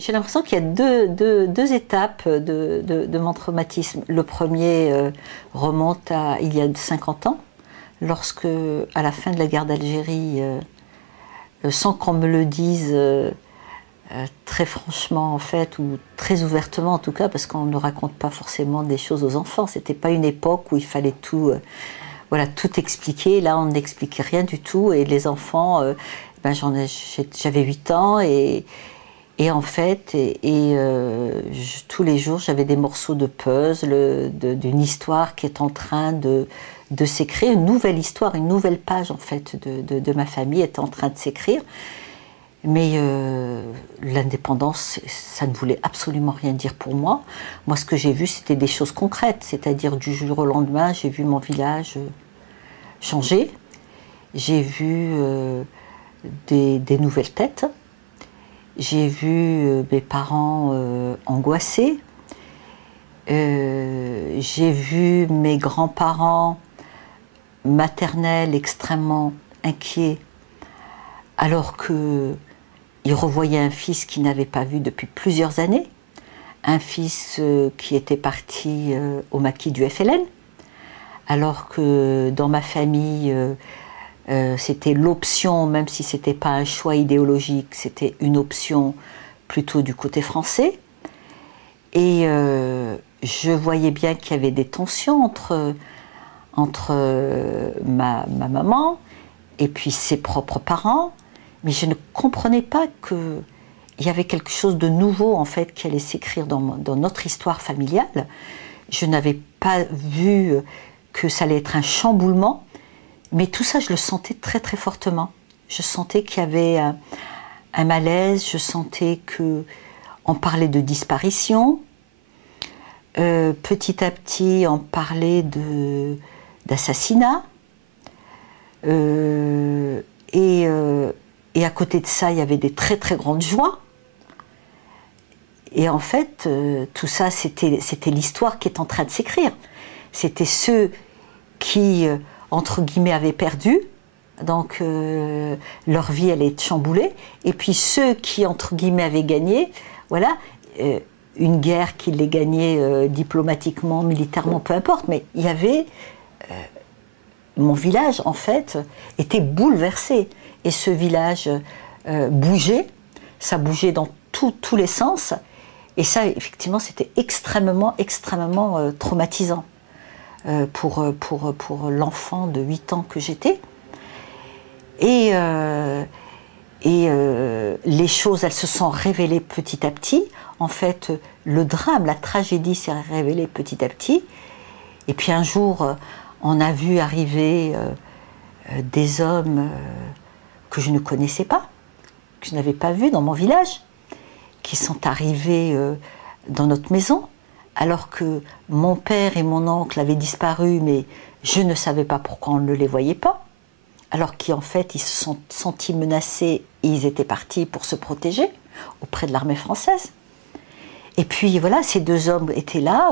J'ai l'impression qu'il y a deux étapes de mon traumatisme. Le premier remonte à il y a 50 ans, lorsque, à la fin de la guerre d'Algérie, sans qu'on me le dise très franchement en fait, ou très ouvertement en tout cas, parce qu'on ne raconte pas forcément des choses aux enfants. C'était pas une époque où il fallait tout, voilà, tout expliquer. Là, on n'expliquait rien du tout, et les enfants, ben, j'avais 8 ans, et en fait, tous les jours, j'avais des morceaux de puzzle, d'une histoire qui est en train de s'écrire, une nouvelle histoire, une nouvelle page en fait de ma famille est en train de s'écrire. Mais l'indépendance, ça ne voulait absolument rien dire pour moi. Moi, ce que j'ai vu, c'était des choses concrètes, c'est-à-dire du jour au lendemain, j'ai vu mon village changer, j'ai vu des nouvelles têtes. J'ai vu mes parents angoissés. J'ai vu mes grands-parents maternels extrêmement inquiets, alors qu'ils revoyaient un fils qu'ils n'avaient pas vu depuis plusieurs années, un fils qui était parti au maquis du FLN, alors que dans ma famille, c'était l'option, même si ce n'était pas un choix idéologique, c'était une option plutôt du côté français. Et je voyais bien qu'il y avait des tensions entre ma maman et puis ses propres parents, mais je ne comprenais pas qu'il y avait quelque chose de nouveau en fait qui allait s'écrire dans notre histoire familiale. Je n'avais pas vu que ça allait être un chamboulement. Mais tout ça, je le sentais très très fortement. Je sentais qu'il y avait un malaise, je sentais qu'on parlait de disparition. Petit à petit, on parlait d'assassinat. Et à côté de ça, il y avait des très très grandes joies. Et en fait, tout ça, c'était l'histoire qui est en train de s'écrire. C'était ceux qui entre guillemets, avaient perdu, donc leur vie allait être chamboulée, et puis ceux qui, entre guillemets, avaient gagné, voilà, une guerre qui les gagnait diplomatiquement, militairement, peu importe, mais il y avait... mon village, en fait, était bouleversé, et ce village bougeait, ça bougeait dans tous les sens, et ça, effectivement, c'était extrêmement, extrêmement traumatisant. Pour l'enfant de 8 ans que j'étais. Et les choses, elles se sont révélées petit à petit. En fait, le drame, la tragédie s'est révélée petit à petit. Et puis un jour, on a vu arriver des hommes que je ne connaissais pas, que je n'avais pas vus dans mon village, qui sont arrivés dans notre maison, alors que mon père et mon oncle avaient disparu, mais je ne savais pas pourquoi on ne les voyait pas, alors qu'en fait, ils se sont sentis menacés et ils étaient partis pour se protéger auprès de l'armée française. Et puis voilà, ces deux hommes étaient là,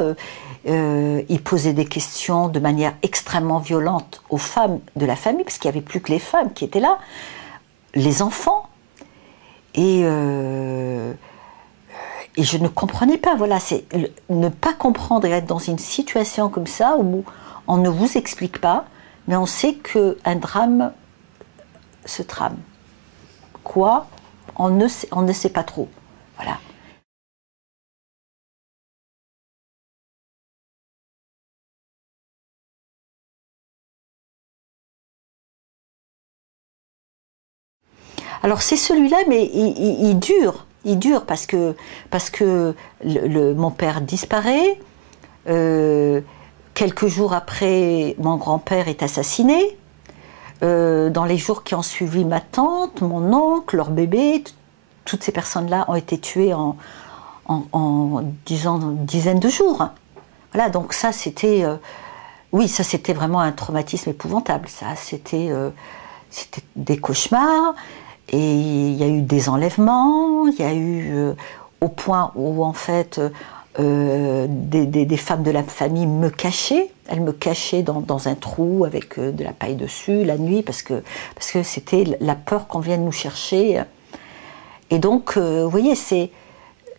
ils posaient des questions de manière extrêmement violente aux femmes de la famille, parce qu'il n'y avait plus que les femmes qui étaient là, les enfants, et je ne comprenais pas, voilà, c'est ne pas comprendre et être dans une situation comme ça où on ne vous explique pas, mais on sait qu'un drame se trame. Quoi? On ne sait pas trop. Voilà. Alors c'est celui-là, mais il dure. Il dure parce que mon père disparaît. Quelques jours après, mon grand-père est assassiné. Dans les jours qui ont suivi, ma tante, mon oncle, leur bébé, toutes ces personnes-là ont été tuées en dizaines de jours. Voilà, donc ça c'était... oui, ça c'était vraiment un traumatisme épouvantable. Ça, c'était des cauchemars. Et il y a eu des enlèvements, il y a eu au point où en fait des femmes de la famille me cachaient. Elles me cachaient dans un trou avec de la paille dessus la nuit parce que c'était la peur qu'on vienne nous chercher. Et donc, vous voyez,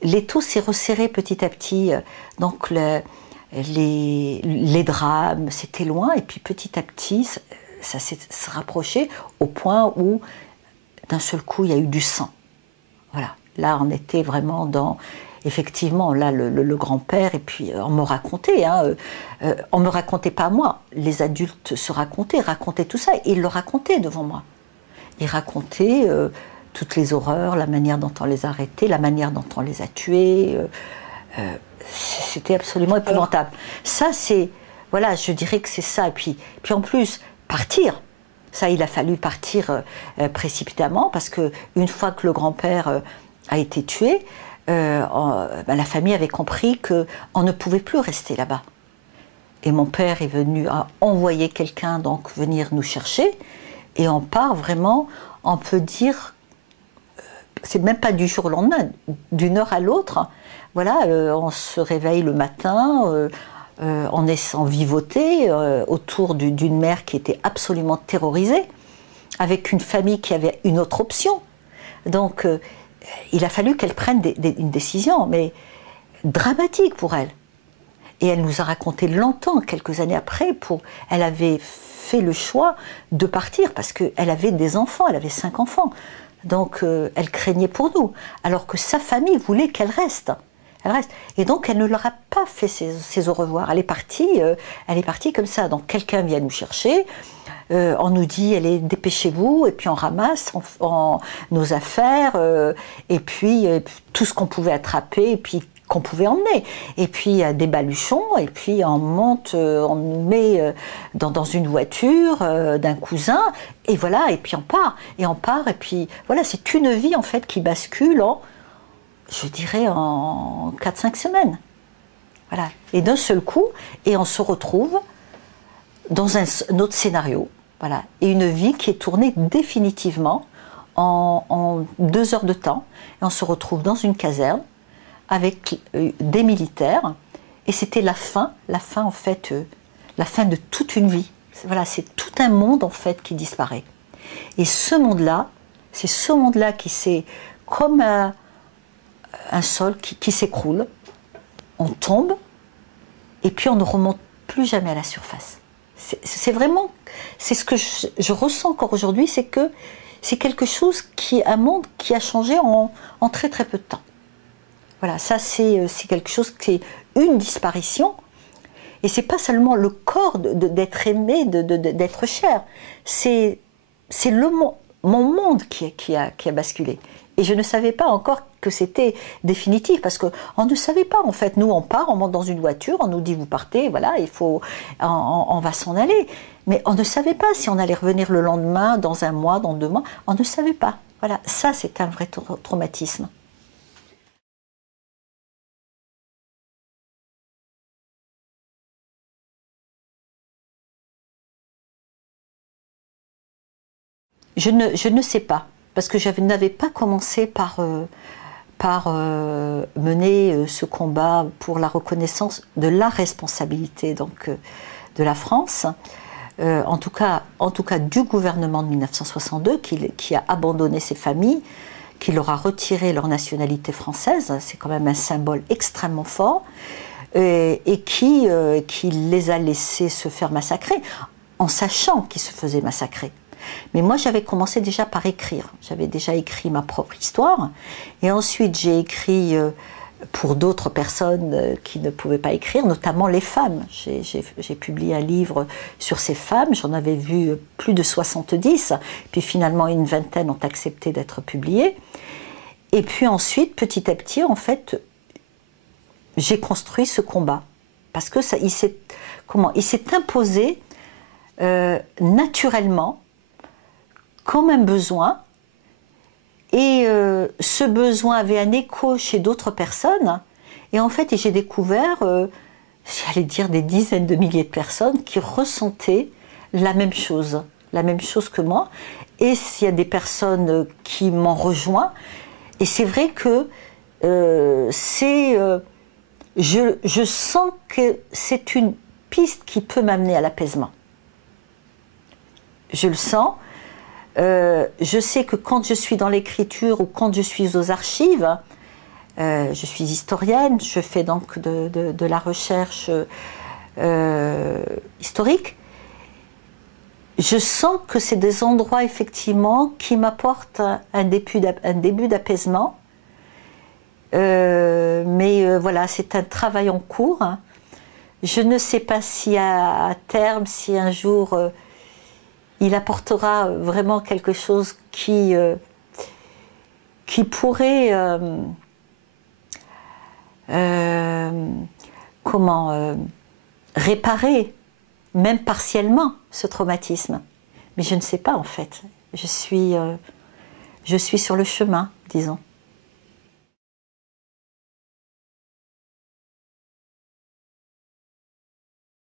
l'étau s'est resserré petit à petit. Donc les drames, c'était loin, et puis petit à petit, ça s'est rapproché au point où, d'un seul coup, il y a eu du sang. Voilà. Là, on était vraiment dans... Effectivement, là, le grand-père, et puis on me racontait, on me racontait pas moi, les adultes se racontaient tout ça, et ils le racontaient devant moi. Ils racontaient toutes les horreurs, la manière dont on les a arrêtés, la manière dont on les a tués. C'était absolument épouvantable. Alors, ça, c'est... Voilà, je dirais que c'est ça. Et puis en plus, partir. Ça, il a fallu partir précipitamment, parce qu'une fois que le grand-père a été tué, la famille avait compris qu'on ne pouvait plus rester là-bas. Et mon père est venu à envoyer quelqu'un donc venir nous chercher, et on part vraiment, on peut dire, c'est même pas du jour au lendemain, d'une heure à l'autre. Voilà, on se réveille le matin, on est sans vivoter autour d'une mère qui était absolument terrorisée, avec une famille qui avait une autre option. Donc, il a fallu qu'elle prenne une décision, mais dramatique pour elle. Et elle nous a raconté longtemps, quelques années après, elle avait fait le choix de partir parce qu'elle avait des enfants, elle avait 5 enfants. Donc elle craignait pour nous, alors que sa famille voulait qu'elle reste. Elle reste. Et donc elle ne leur a pas fait ses au revoir. Elle est partie comme ça. Donc quelqu'un vient nous chercher. On nous dit, allez, dépêchez-vous, et puis on ramasse nos affaires, et puis tout ce qu'on pouvait attraper, et puis qu'on pouvait emmener. Et puis des baluchons, et puis on monte, on nous met dans une voiture d'un cousin, et voilà, et puis on part. Et puis voilà, c'est une vie en fait qui bascule je dirais, en 4-5 semaines. Voilà. Et d'un seul coup, et on se retrouve dans un autre scénario. Voilà. Et une vie qui est tournée définitivement en 2 heures de temps. Et on se retrouve dans une caserne avec des militaires. Et c'était la fin en fait, la fin de toute une vie. Voilà, c'est tout un monde en fait qui disparaît. Et ce monde-là, c'est ce monde-là qui s'est comme un sol qui s'écroule. On tombe et puis on ne remonte plus jamais à la surface. C'est vraiment, c'est ce que je ressens encore aujourd'hui, c'est que c'est quelque chose un monde qui a changé en très très peu de temps. Voilà, ça c'est quelque chose qui est une disparition, et c'est pas seulement le corps d'être aimé, d'être cher, c'est mon monde qui a basculé. Et je ne savais pas encore que c'était définitif, parce qu'on ne savait pas en fait. Nous on part, on monte dans une voiture, on nous dit vous partez, voilà, on va s'en aller. Mais on ne savait pas si on allait revenir le lendemain, dans 1 mois, dans 2 mois, on ne savait pas. Voilà, ça c'est un vrai traumatisme. Je ne sais pas, parce que je n'avais pas commencé par mener ce combat pour la reconnaissance de la responsabilité donc, de la France, en tout cas du gouvernement de 1962 qui a abandonné ces familles, qui leur a retiré leur nationalité française, c'est quand même un symbole extrêmement fort, et qui les a laissés se faire massacrer, en sachant qu'ils se faisaient massacrer. Mais moi, j'avais commencé déjà par écrire. J'avais déjà écrit ma propre histoire. Et ensuite, j'ai écrit pour d'autres personnes qui ne pouvaient pas écrire, notamment les femmes. J'ai publié un livre sur ces femmes. J'en avais vu plus de 70. Puis finalement, une vingtaine ont accepté d'être publiées. Et puis ensuite, petit à petit, en fait, j'ai construit ce combat. Parce que il s'est imposé naturellement, comme un besoin, et ce besoin avait un écho chez d'autres personnes, et en fait j'ai découvert, j'allais dire des dizaines de milliers de personnes qui ressentaient la même chose que moi, et il y a des personnes qui m'ont rejoint, et c'est vrai que je sens que c'est une piste qui peut m'amener à l'apaisement. Je le sens. Je sais que quand je suis dans l'écriture ou quand je suis aux archives, Je suis historienne, je fais donc de la recherche historique. Je sens que c'est des endroits effectivement qui m'apportent un début d'apaisement. Voilà, c'est un travail en cours. Je ne sais pas si à terme, si un jour il apportera vraiment quelque chose qui pourrait réparer, même partiellement, ce traumatisme. Mais je ne sais pas en fait. Je suis sur le chemin, disons.